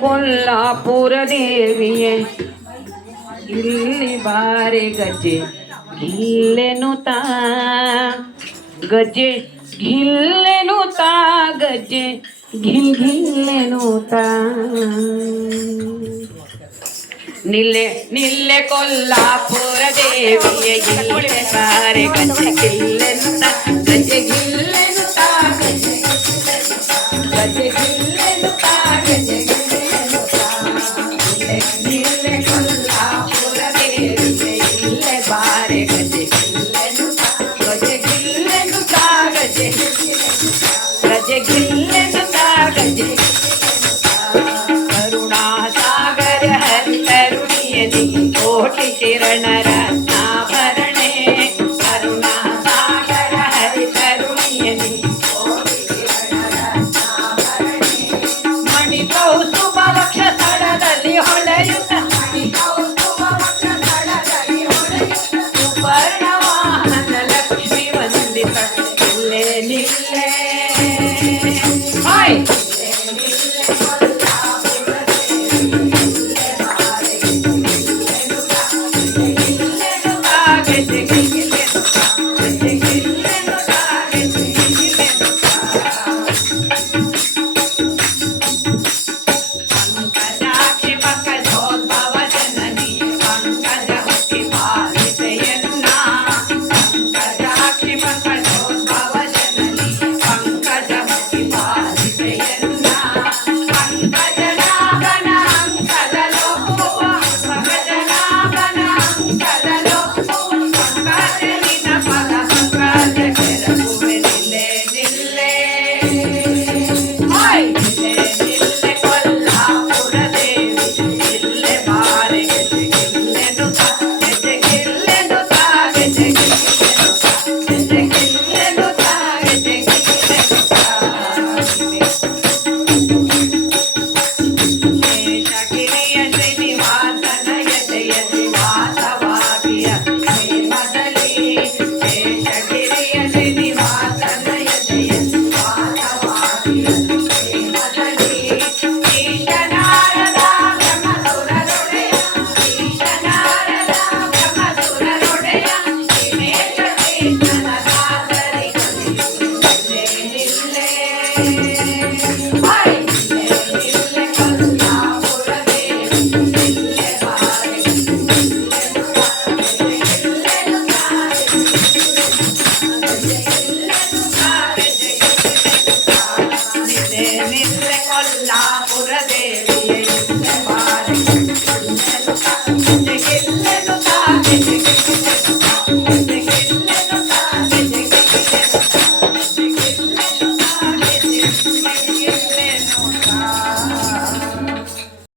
ಕೊಲ್ಲಾಪುರ ದೇವಿಯೇ ಇಲ್ಲಿ ಬಾರೆ ಗಜ್ಜೆ ಗಿಲ್ಲೆನು ತಾ ಗಜ್ಜೆ ಗಿಲ್ಲೆನು ತಾ ಗಜ್ಜೆ ಗಿಲ್ಲೆನು ತಾ ನಿಲ್ಲೆ ನಿಲ್ಲೆ ಕೊಲ್ಲಾಪುರ ದೇವಿಯೇ ಇಲ್ಲಿ ಬಾರೆ ಗಜ್ಜೆ ಗಿಲ್ಲೆನು ತಾ ಗಜ್ಜೆ ಗಿಲ್ಲೆನು ತಾ ಗಜ್ಜೆ ಗಿಲ್ಲೆನು ತಾ ಗಜ್ಜೆ ಗಿಲ್ಲೆನು ತಾ ನಿಲ್ಲೆ ಕೊಲ್ಲಾಪುರ ದೇವಿಯೇ ಇಲ್ಲೇ ಬಾರೆ ಗಜ್ಜೆ ಗಿಲ್ಲೆನು ತಾ ಗಜ್ಜೆ ಗಿಲ್ಲೆನು ತಾ ಗಜ್ಜೆ ಗಿಲ್ಲೆನು ತಾ ಗಜ್ಜೆ ಕರುಣಾ ಸಾಗರ ಹರಿ ಕರುಣಿಯದಿ ಕೋಟಿ ಶರಣರ ರತ್ನಾಭರಣೆ ಕರುಣಾ ಸಾಗರ ಹರಿ ಕರುಣಿಯದಿ ಮಣಿ ಕೌಸ್ತುಭ ಲಕ್ಷ ಸ್ಥಳದಲ್ಲಿ ಹೊಳೆಯುತ್ತ ಸುಪರ್ಣವಾಹನ ಲಕ್ಷ್ಮಿ ವಂದಿತ ನಿಲ್ಲೆ ನಿಲ್ಲೆ ಹಾಯ್ ನಿಲ್ಲೆ ಕೊಲ್ಲಾಪುರ ದೇವಿ